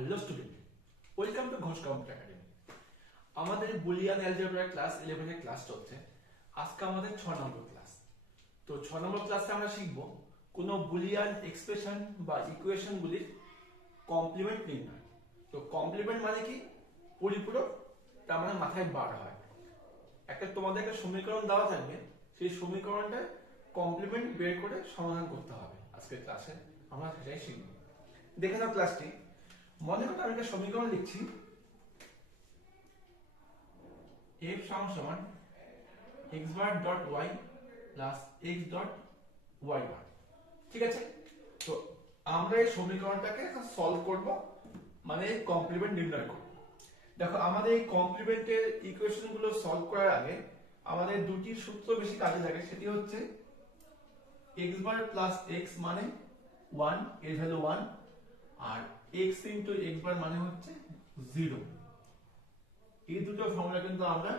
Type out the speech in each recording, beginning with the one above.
Hello student, welcome to Ghosh computer academy. আমাদের Boolean algebra class 11 এর class চলছে। আজকে আমাদের 6 নম্বর ক্লাস। তো 6 নম্বর ক্লাসে আমরা শিখব কোনো বুলিয়ান এক্সপ্রেশন বা ইকুয়েশনগুলির কমপ্লিমেন্ট নির্ণয়। তো কমপ্লিমেন্ট মানে কি? পরিপূরক, তার মানে মাথায় বার হয়। তোমাদের একটা সমীকরণ দেওয়া থাকবে, সেই সমীকরণটা কমপ্লিমেন্ট বের করে সমাধান করতে হবে। আজকের ক্লাসে আমরা সেটাই শিখব। দেখে নাও ক্লাসটি। মনে করো আমি একটা সমীকরণ লিখছি, f সমান x বার dot y plus x dot y বার। ঠিক আছে, তো আমরা এই সমীকরণটাকে সলভ করব, মানে কমপ্লিমেন্ট নির্ণয় করব। দেখো, আমাদের এই কমপ্লিমেন্টের ইকুয়েশন গুলো সলভ করার আগে আমাদের দুটি সূত্র বেশি কাজে লাগে। সেটি হচ্ছে x বার প্লাস x মানে 1, এর ভ্যালু 1, আর x ইনটু x বার মানে হচ্ছে 0। এই দুটো ফর্মুলা কিন্তু আমরা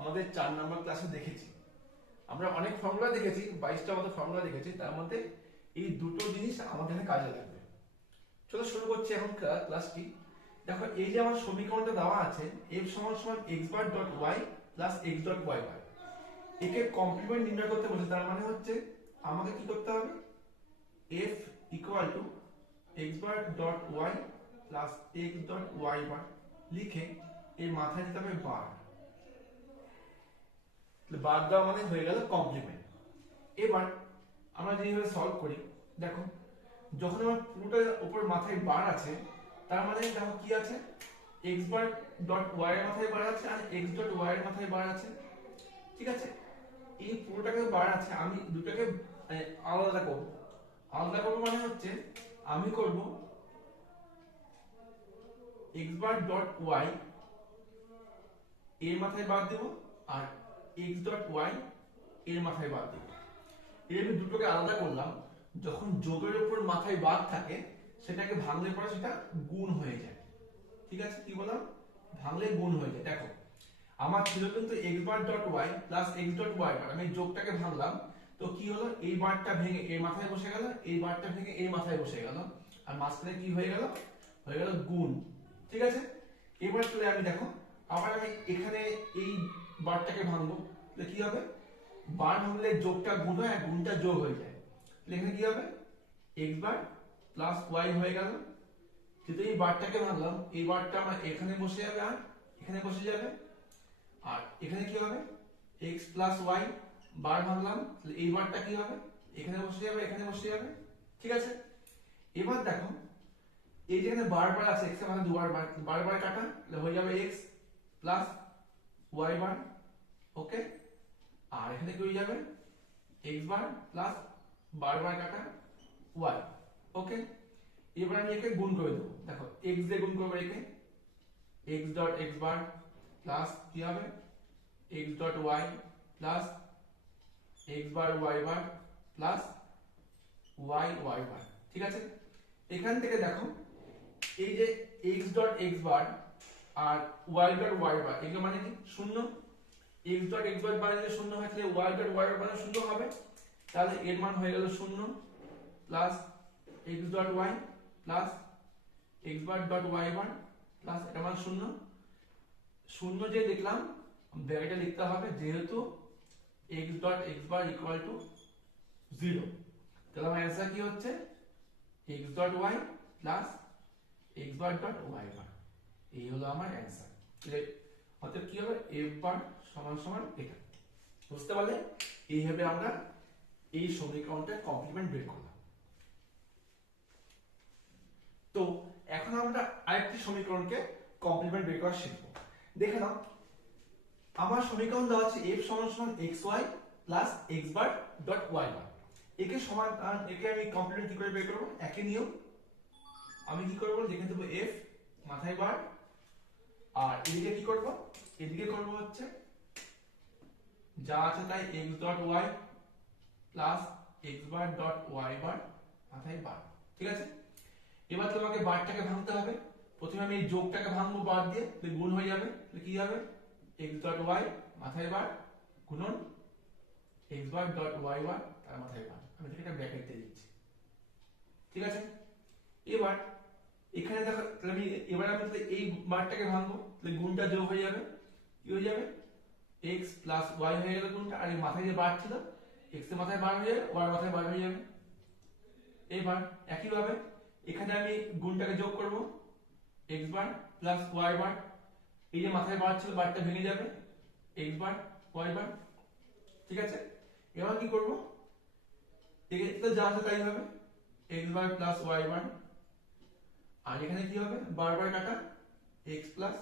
আমাদের 4 নম্বর ক্লাসে দেখেছি। আমরা অনেক ফর্মুলা দেখেছি, 22টার মতো ফর্মুলা দেখেছি, তার মধ্যে এই দুটো জিনিস আমাদের এখানে কাজে লাগবে। চলো শুরু করছি এখন ক্লাসটি। দেখো, এই যে আমার সমীকরণটা দেওয়া আছে f সমান x বার dot y plus x dot y বার, একে কমপ্লিমেন্ট নির্ণয় করতে বলছে। তার মানে হচ্ছে আমাকে কি করতে হবে? f equal to x bar dot y plus x dot y বার লিখে এই মাথায় দিতে হবে বার। বার দেওয়া মানে হয়ে গেল কমপ্লিমেন্ট। এবার আমরা যেভাবে সলভ করি, দেখো যখন আমার পুরোটা উপর মাথায় বার আছে, তার মানে দেখো কি আছে, x বার ডট y এর মাথায় বার আছে আর x ডট y এর মাথায় বার আছে। ঠিক আছে, এই পুরোটাকে বার আছে, আমি দুটোকে আলাদা করব। আলাদা করব মানে হচ্ছে আমি করব x বার ডট y এর মাথায় বার দেব আর x ডট y এর মাথায় বার দেব। এই আমি দুটোকে আলাদা করলাম। যখন যোগের উপর মাথায় বার থাকে, সেটাকে ভাঙলে পরে সেটা গুণ হয়ে যায়। ঠিক আছে, কি বললাম? ভাঙলে গুণ হয়ে যায়। দেখো, আমার ছিল কিন্তু x বার dot y plus x dot y বার, আমি যোগটাকে ভাঙলাম, তো কি হলো, এই বারটা ভেঙে এর মাথায় বসে গেল, এই বারটা ভেঙে এই মাথায় বসে গেল, আর মাঝখানে কি হয়ে গেল? হয়ে গেল গুণ। ঠিক আছে, এবার চলে আমি, দেখো আবার আমি এখানে এই বারটাকে ভাঙবো, তাহলে কি হবে? বার ভাঙলে যোগটা গুণ হয় আর গুণটা যোগ হয়ে যায়। তাহলে এখানে কি হবে? x বার প্লাস y হয়ে গেল। যেহেতু এই বারটাকে ভাঙলাম, এই বারটা আমার এখানে বসে যাবে আর এখানে বসে যাবে, আর এখানে কি হবে? x প্লাস y বার ভাঙলাম, তাহলে এই বারটা কি হবে? এখানে বসে যাবে, এখানে বসে যাবে। ঠিক আছে, এবার দেখো এই যে এখানে বার বার আছে, x এর মানে দুবার বার, বার বার কাটা, তাহলে হয়ে যাবে x প্লাস y বার। ওকে, আর এখানে কি হয়ে যাবে? x বার প্লাস বার বার কাটা y। ওকে, এবার আমি একে গুণ করে দেবো। দেখো, x দিয়ে গুণ করবো একে, x dot x bar plus কি হবে? x dot y plus x বার y বার প্লাস y y বার। ঠিক আছে, এখান থেকে দেখো এই যে x ডট x বার আর y ডট y বার, এগুলো মানে কি? শূন্য। x ডট x বার মানে যদি শূন্য হয়, তাহলে y ডট y বার মানে শূন্য হবে। তাহলে এর মান হয়ে গেল শূন্য plus x dot y plus x বার ডট y বার প্লাস এটা মান শূন্য। শূন্য যে দেখলাম, ব্র্যাকেটে লিখতে হবে, যেহেতু x dot x bar equal to 0, তাহলে আমার অ্যান্সার কি হচ্ছে? x dot y plus x বার ডট y বার। এই হলো আমার অ্যান্সার। অতএব কি হবে? f বার সমান সমান এটা। বুঝতে পারলে? এইভাবে আমরা এই সমীকরণটা কমপ্লিমেন্ট বের করলাম। তো এখন আমরা আরেকটি সমীকরণকে কমপ্লিমেন্ট বের করা শিখব। দেখে নাও, আমার সমীকরণ দেওয়া আছে f সমান সমান xy প্লাস x বার ডট y বার। একে সমান, একে আমি কমপ্লিমেন্ট কি করে বের করব? একই নিয়ম। আমি কি করব? লিখে দেব f মাথায় বার, আর এদিকে কি করব? এদিকে করব হচ্ছে যা আছে তাই x dot y plus x বার ডট y বার মাথায় বার। ঠিক আছে, এবার তোমাকে বারটাকে ভাঙতে হবে। প্রথমে আমি এই যোগটাকে ভাঙবো বার দিয়ে, তাহলে গুণ হয়ে যাবে। তাহলে কি হবে? x ডট y মাথায় বার গুণন x বার ডট y বার তার মাথায় বার। আমি এটা ব্র্যাকেট দিয়ে দিচ্ছি। ঠিক আছে, এবার এখানে দেখো তাহলে এবার আমি তাহলে এই বারটাকে ভাঙবো, তাহলে গুণটা যোগ হয়ে যাবে, কি হয়ে যাবে x প্লাস y হয়ে গেল গুণটা, আর এই মাথায় যে বার ছিল x এর মাথায় বার হয়ে যাবে, y এর মাথায় বার হয়ে যাবে। এবার একই ভাবে এখানে আমি গুণটাকে যোগ করব, x বার প্লাস y বার, এই যে মাথায় বার ছিল বারটা ভেঙে যাবে, x বার y বার। ঠিক আছে, এবার কি করব, এক্ষেত্রে যা আছে তাই হবে, x বার প্লাস y বার, আর এখানে কি হবে বারবার কাটা x প্লাস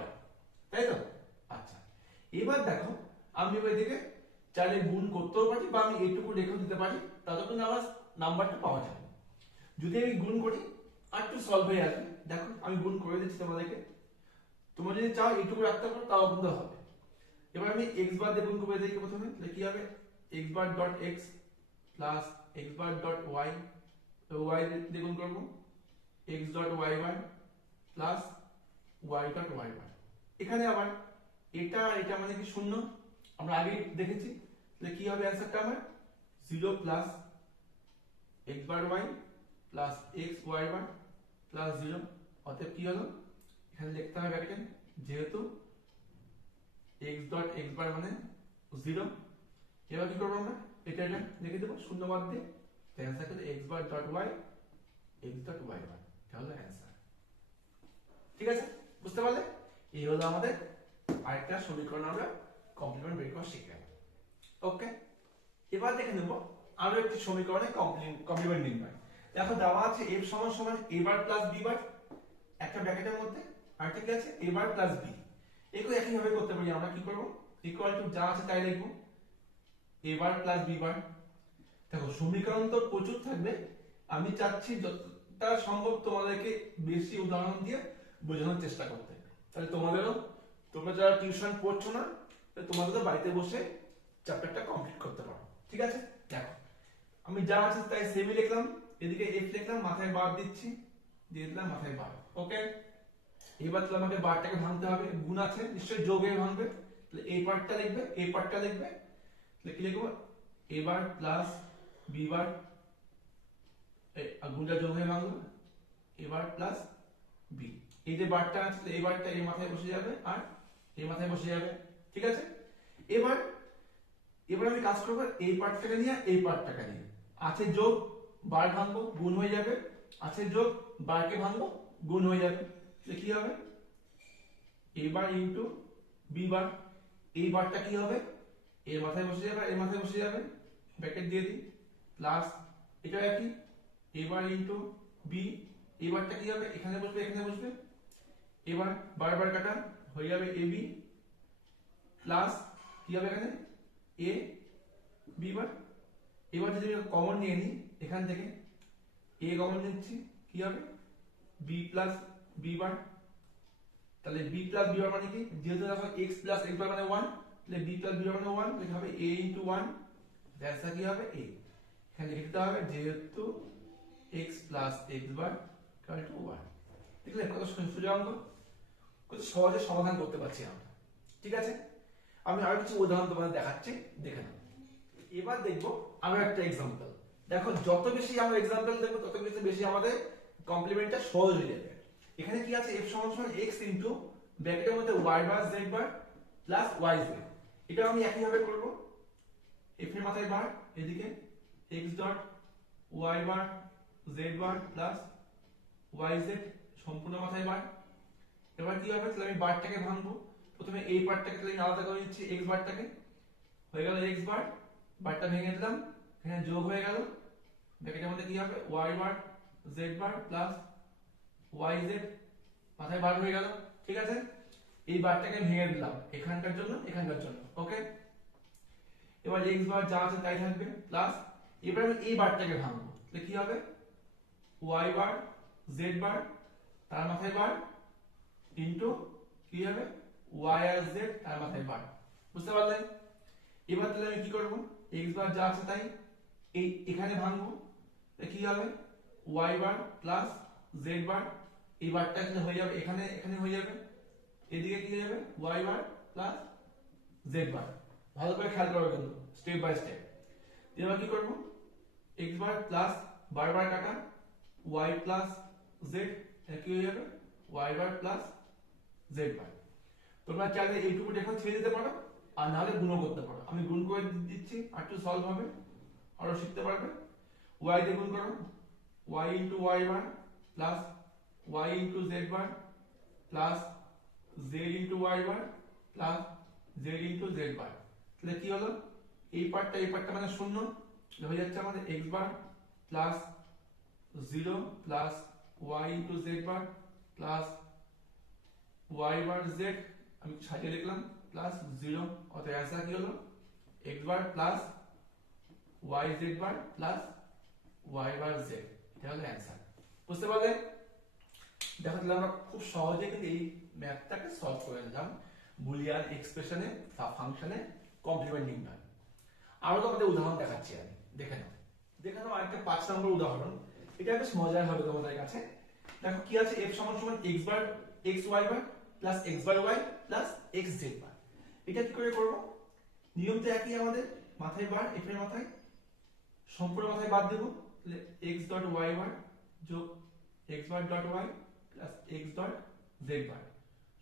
y, তাই তো? আচ্ছা, এবার দেখো আমি এবার এদিকে চাইলে গুণ করতেও পারি বা আমি এইটুকু রেখেও দিতে পারি, ততক্ষণ আমার নাম্বারটা পাওয়া যাবে। যদি আমি গুণ করি আর একটু সলভ হয়ে আসবে, দেখো আমি গুণ করে দিচ্ছি তোমাদেরকে, তোমরা যদি চাও এইটুকু রাখতে পারো তাও কিন্তু হবে। এবার আমি x বার দিয়ে গুণ করবো এদিকে প্রথমে, তাহলে কি হবে x বার ডট x প্লাস x বার ডট y, y দিয়ে গুণ করবো x ডট y বার প্লাস y ডট y বার। এখানে আবার এটা আর এটা মানে কি শূন্য, আমরা আগে দেখেছি, তাহলে কি হবে অ্যানসারটা আমার 0 প্লাস x বার y প্লাস x y বার প্লাস 0। অতএব কি হলো, এখানে লিখতে হবে ব্র্যাকেটে যেহেতু x ডট x বার মানে 0, এবার কি করব আমরা এটা লিখে দেব শূন্য বাদ দিয়ে, তাই অ্যানসার হলো x বার dot y x dot y বার, এটা হলো অ্যানসার। ঠিক আছে, বুঝতে পারলে? এই হলো আমাদের আরেকটা সমীকরণ আমরা কমপ্লিমেন্ট বের করা শিখলাম। ওকে, এবার দেখে নেব আরো একটি সমীকরণে কমপ্লিমেন্ট নির্ণয়। দেখো দেওয়া আছে f সমান সমান a বার প্লাস b বার একটা ব্র্যাকেটের মধ্যে, আর একটা কি আছে a বার প্লাস b। এগুলো একই ভাবে করতে পারি, আমরা কি করব ইকুয়াল টু যা আছে তাই লিখব a বার প্লাস b বার। দেখো সমীকরণ তো প্রচুর থাকবে, আমি চাচ্ছি যতটা সম্ভব তোমাদেরকে বেশি উদাহরণ দিয়ে বোঝানোর চেষ্টা করতে, তাহলে তোমাদেরও, তোমরা যারা টিউশন পড়ছো না তোমাদেরও বাড়িতে বসে চ্যাপ্টারটা কমপ্লিট করতে পারো। ঠিক আছে, দেখো আমি যা আছে তাই সেমই লিখলাম, এদিকে f লিখলাম, মাথায় বার দিচ্ছি, দিয়ে দিলাম মাথায় বার। ওকে, এবার তাহলে আমাকে বারটাকে ভাঙতে হবে, গুণ আছে নিশ্চয়ই যোগে ভাঙবে, তাহলে এই পার্টটা লিখবে এই পার্টটা লিখবে, তাহলে কি লিখবো a বার প্লাস b বার, গুণটা যোগ হয়ে ভাঙলো a বার প্লাস b। এই যে বারটা আছে এই বারটা এই মাথায় বসে যাবে আর এই মাথায় বসে যাবে। ঠিক আছে, এবার এবার আমি কাজ করবো এই পার্টটাকে নিয়ে এই পার্টটাকে নিয়ে, আছে যোগ বার ভাঙবো গুণ হয়ে যাবে, আছে যোগ বারকে ভাঙবো গুণ হয়ে যাবে, তাহলে কি হবে a বার ইনটু b বার, এই বারটা কি হবে এর মাথায় বসে যাবে এর মাথায় বসে যাবে, ব্র্যাকেট দিয়ে দিই প্লাস এটা একই a বার ইনটু b, এই বারটা কি হবে এখানে বসবে এখানে বসবে, এবার বারবার কাটা হয়ে যাবে ab প্লাস কি হবে এখানে a b বার। এবার যদি কমন নিয়ে নিই এখান থেকে a কমন নিচ্ছি কি হবে b প্লাস b বার, তাহলে b প্লাস b বার মানে কি, যেহেতু দেখো x প্লাস x বার মানে 1, তাহলে b প্লাস b বার মানে 1, তাহলে হবে a ইনটু 1, দ্যাটস কি হবে a। এখানে লিখতে হবে যেহেতু x plus x bar equal to 1। দেখলে কত সোজা অঙ্ক, কত সহজে সমাধান করতে পারছি আমরা। ঠিক আছে, আমি আরো কিছু উদাহরণ তোমাদের দেখাচ্ছি, দেখে নাও। এবার দেখবো আরো একটা एग्जांपल। দেখো যত বেশি আমরা एग्जांपल দেখব তত বেশি আমাদের কমপ্লিমেন্টটা সহজ হয়ে যাবে। এখানে কি আছে f সমান সমান x ইনটু ব্র্যাকেটের মধ্যে y bar z bar plus yz, এটা আমি একই ভাবে করব, f এর মাথায় বার এদিকে x dot y bar z bar plus yz সম্পূর্ণ মাথায় বার। এবার কি হবে তাহলে আমি বারটাকে ভাঙবো, প্রথমে এই পার্টটাকে তাহলে আলাদা করে নিচ্ছি x বারটাকে, হয়ে গেল x বার, বারটা ভেঙে দিলাম এখানে যোগ হয়ে গেল, ব্র্যাকেটের মধ্যে কি হবে y bar z bar plus yz মাথায় বার হয়ে গেল। ঠিক আছে, এই বারটাকে ভেঙে দিলাম এখানকার জন্য এখানকার জন্য। ওকে, এবার x বার যা আছে তাই থাকবে প্লাস, এবার আমি এই বারটাকে ভাঙবো, তাহলে কি হবে y বার z বার তার মাথায় বার ইনটু কি হবে y আর z তার মাথায় বার। বুঝতে পারলে? এবার তাহলে আমি কি করব x বার যা আছে তাই এই এখানে ভাঙবো, তাহলে কি হবে y বার প্লাস z বার, এই বারটা এখানে হয়ে যাবে এখানে এখানে হয়ে যাবে, এদিকে কি হয়ে যাবে y বার প্লাস z বার। ভালো করে খেয়াল করো কিন্তু স্টেপ বাই স্টেপ। এবার কি করব x বার প্লাস বার বার কাটা y প্লাস z কি হয়ে যাবে y বার প্লাস z বার। তোমরা চাইলে এইটুকু রেখা ছেড়ে দিতে পারো আর নাহলে গুণ করতে পারো। আমি গুণ করে দিচ্ছি আর একটু সলভ হবে, আরো শিখতে পারবে। y দিয়ে গুণ করো, y ইন্টু y বার plus y into z bar plus z into y বার প্লাস z ইন্টু z বার। তাহলে কি হলো, এই পার্টটা মানে শূন্য, হয়ে যাচ্ছে আমাদের x bar plus 0 plus y into z bar plus y bar z, আমি সাজিয়ে লিখলাম প্লাস 0। অতএব অ্যান্সার কি হলো x bar plus y z bar plus y bar z। এটা হলো অ্যান্সার। বুঝতে পারলে? দেখো তাহলে আমরা খুব সহজে কিন্তু এই ম্যাথটাকে সলভ করে নিলাম বুলিয়ান এক্সপ্রেশনে বা ফাংশনে কমপ্লিমেন্ট নির্ণয়। আরো তোমাদের উদাহরণ দেখাচ্ছি আমি, দেখে নাও আরেকটা 5 নম্বর উদাহরণ। এটা বেশ মজার হবে তোমাদের কাছে। দেখো কি আছে, f সমান সমান x বার x y বার প্লাস x বার y প্লাস x z বার। এটা কি করে করব? নিয়ম তো একই আমাদের, মাথায় বার, f এর মাথায় সম্পূর্ণ মাথায় বাদ দেব। তাহলে x ডট y বার যোগ x বার dot y plus x dot z বার,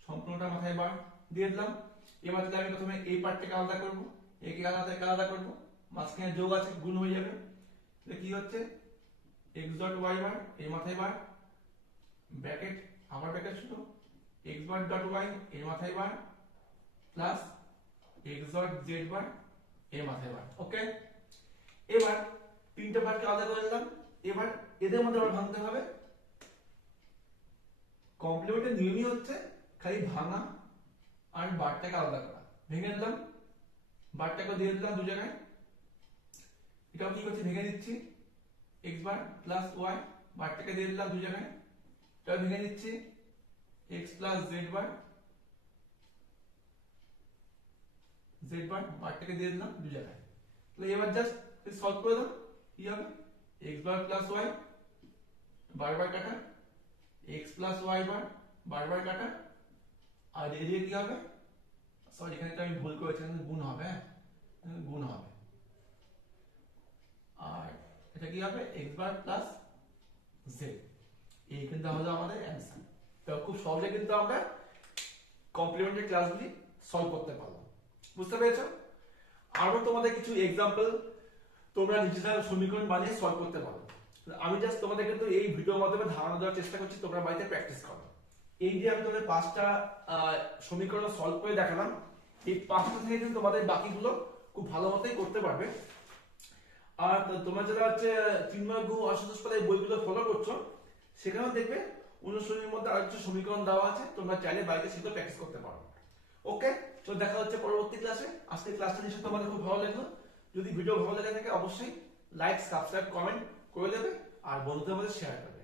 সম্পূর্ণটা মাথায় বার দিয়ে দিলাম। এবার তাহলে আমি প্রথমে এই পার্টটাকে আলাদা করব, একে আলাদা করব, মাঝখানে যোগ আছে গুণ হয়ে যাবে। তাহলে কি হচ্ছে x ডট y বার এর মাথায় বার ব্র্যাকেট আবার ব্র্যাকেট ছিল x বার ডট y এর মাথায় বার প্লাস x ডট z বার এর মাথায় বার। ওকে, এবার তিনটা পার্টকে আলাদা করে দিলাম। এবার এদের মধ্যে আবার ভাঙতে হবে। কমপ্লিমেন্টের নিয়মই হচ্ছে খালি ভাঙা আর বারটাকে আলাদা করা। ভেঙে দিলাম, বারটাকে দিয়ে দিলাম দু জায়গায়। এটাও কি করছি, ভেঙে দিচ্ছি x বার প্লাস y, বারটাকে দিয়ে দিলাম দু জায়গায়। এটাও ভেঙে দিচ্ছি x প্লাস z বার, z বার বারটাকে দিয়ে দিলাম দু জায়গায়। তাহলে এবার জাস্ট সলভ করে দাও, কি হবে x বার প্লাস y বারবার কাটা, x প্লাস y বার বারবার কাটা, আর এদিকে কি হবে, সরি এখানে তো আমি ভুল করেছি, এখানে গুণ হবে, হ্যাঁ গুণ হবে। আর এটা কি হবে x বার প্লাস z। এই কিন্তু হলো আমাদের অ্যান্সার। তো খুব সহজে কিন্তু আমরা কমপ্লিমেন্টারি ক্লাসগুলি সলভ করতে পারলাম। বুঝতে পেরেছো? আরো তোমাদের কিছু এক্সাম্পল তোমরা নিজেরা সমীকরণ বানিয়ে সলভ করতে পারো। আমি জাস্ট তোমাদের কিন্তু এই ভিডিওর মাধ্যমে ধারণা দেওয়ার চেষ্টা করছি, তোমরা বাড়িতে প্র্যাকটিস করো। এই যে আমি তোমাদের 5টা সমীকরণ সলভ করে দেখালাম, এই 5টা থেকে কিন্তু তোমাদের বাকিগুলো খুব ভালো মতোই করতে পারবে। আর তোমরা যারা হচ্ছে চিন্ময় গুহ অসন্তোষ পাল এই বইগুলো ফলো করছো, সেখানেও দেখবে অনুশীলনীর মধ্যে আরো কিছু সমীকরণ দেওয়া আছে, তোমরা চাইলে বাড়িতে সেগুলো প্র্যাকটিস করতে পারো। ওকে, তো দেখা হচ্ছে পরবর্তী ক্লাসে। আজকে ক্লাসটা নিশ্চয়ই তোমাদের খুব ভালো লাগলো। যদি ভিডিও ভালো লেগে থাকে অবশ্যই লাইক, সাবস্ক্রাইব, কমেন্ট করে দেবে আর বন্ধুদের মধ্যে শেয়ার করবে।